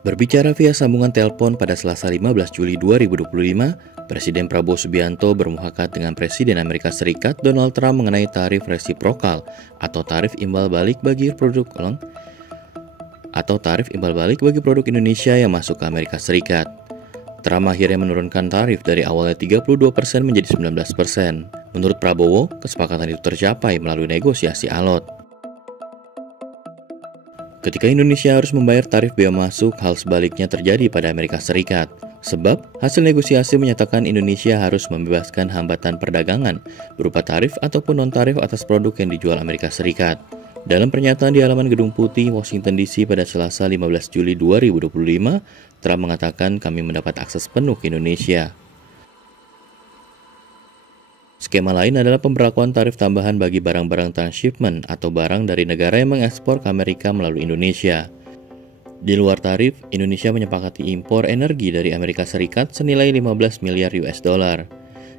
Berbicara via sambungan telepon pada Selasa 15 Juli 2025, Presiden Prabowo Subianto bermufakat dengan Presiden Amerika Serikat Donald Trump mengenai tarif resiprokal atau tarif imbal balik bagi produk Indonesia yang masuk ke Amerika Serikat. Trump akhirnya menurunkan tarif dari awalnya 32% menjadi 19%. Menurut Prabowo, kesepakatan itu tercapai melalui negosiasi alot. Ketika Indonesia harus membayar tarif bea masuk, hal sebaliknya terjadi pada Amerika Serikat. Sebab, hasil negosiasi menyatakan Indonesia harus membebaskan hambatan perdagangan berupa tarif ataupun non-tarif atas produk yang dijual Amerika Serikat. Dalam pernyataan di halaman Gedung Putih, Washington DC pada Selasa 15 Juli 2025, Trump mengatakan kami mendapat akses penuh ke Indonesia. Skema lain adalah pemberlakuan tarif tambahan bagi barang-barang transshipment atau barang dari negara yang mengekspor ke Amerika melalui Indonesia. Di luar tarif, Indonesia menyepakati impor energi dari Amerika Serikat senilai 15 miliar US dollar,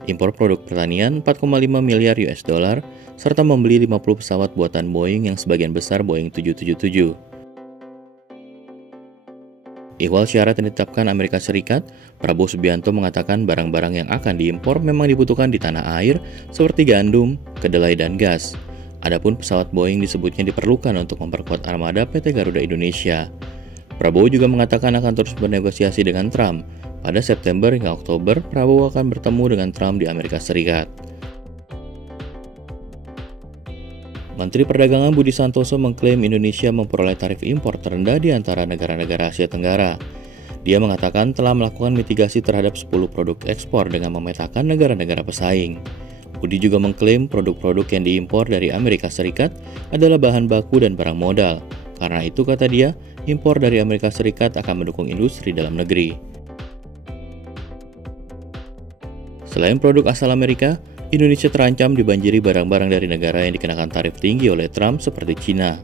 impor produk pertanian 4,5 miliar US dollar, serta membeli 50 pesawat buatan Boeing yang sebagian besar Boeing 777. Ihwal syarat yang ditetapkan Amerika Serikat, Prabowo Subianto mengatakan barang-barang yang akan diimpor memang dibutuhkan di tanah air seperti gandum, kedelai, dan gas. Adapun pesawat Boeing disebutnya diperlukan untuk memperkuat armada PT Garuda Indonesia. Prabowo juga mengatakan akan terus bernegosiasi dengan Trump. Pada September hingga Oktober, Prabowo akan bertemu dengan Trump di Amerika Serikat. Menteri Perdagangan Budi Santoso mengklaim Indonesia memperoleh tarif impor terendah di antara negara-negara Asia Tenggara. Dia mengatakan telah melakukan mitigasi terhadap 10 produk ekspor dengan memetakan negara-negara pesaing. Budi juga mengklaim produk-produk yang diimpor dari Amerika Serikat adalah bahan baku dan barang modal. Karena itu, kata dia, impor dari Amerika Serikat akan mendukung industri dalam negeri. Selain produk asal Amerika, Indonesia terancam dibanjiri barang-barang dari negara yang dikenakan tarif tinggi oleh Trump seperti Cina.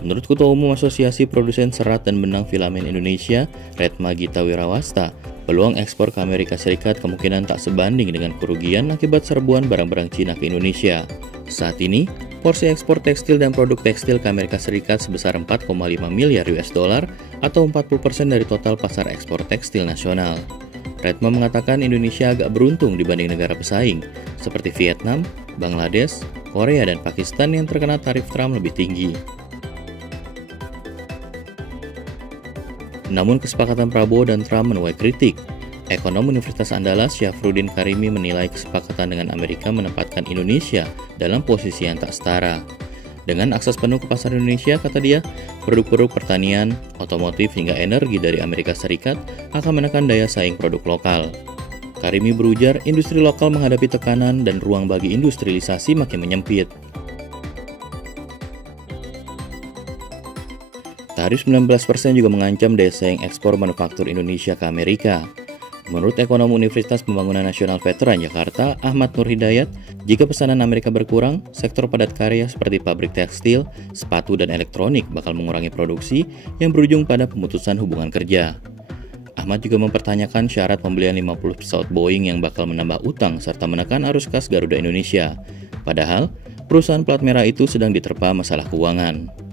Menurut Ketua Umum Asosiasi Produsen Serat dan Benang Filamen Indonesia, Retma Gita Wirawasta, peluang ekspor ke Amerika Serikat kemungkinan tak sebanding dengan kerugian akibat serbuan barang-barang Cina ke Indonesia. Saat ini, porsi ekspor tekstil dan produk tekstil ke Amerika Serikat sebesar 4,5 miliar US dollar atau 40% dari total pasar ekspor tekstil nasional. Retma mengatakan Indonesia agak beruntung dibanding negara pesaing, seperti Vietnam, Bangladesh, Korea, dan Pakistan yang terkena tarif Trump lebih tinggi. Namun kesepakatan Prabowo dan Trump menuai kritik. Ekonom Universitas Andalas Syafruddin Karimi menilai kesepakatan dengan Amerika menempatkan Indonesia dalam posisi yang tak setara. Dengan akses penuh ke pasar Indonesia, kata dia, produk-produk pertanian, otomotif, hingga energi dari Amerika Serikat akan menekan daya saing produk lokal. Karimi berujar, industri lokal menghadapi tekanan dan ruang bagi industrialisasi makin menyempit. Tarif 19% juga mengancam daya saing ekspor manufaktur Indonesia ke Amerika. Menurut ekonom Universitas Pembangunan Nasional Veteran Jakarta, Ahmad Nur Hidayat, jika pesanan Amerika berkurang, sektor padat karya seperti pabrik tekstil, sepatu, dan elektronik bakal mengurangi produksi yang berujung pada pemutusan hubungan kerja. Ahmad juga mempertanyakan syarat pembelian 50 pesawat Boeing yang bakal menambah utang serta menekan arus kas Garuda Indonesia. Padahal, perusahaan plat merah itu sedang diterpa masalah keuangan.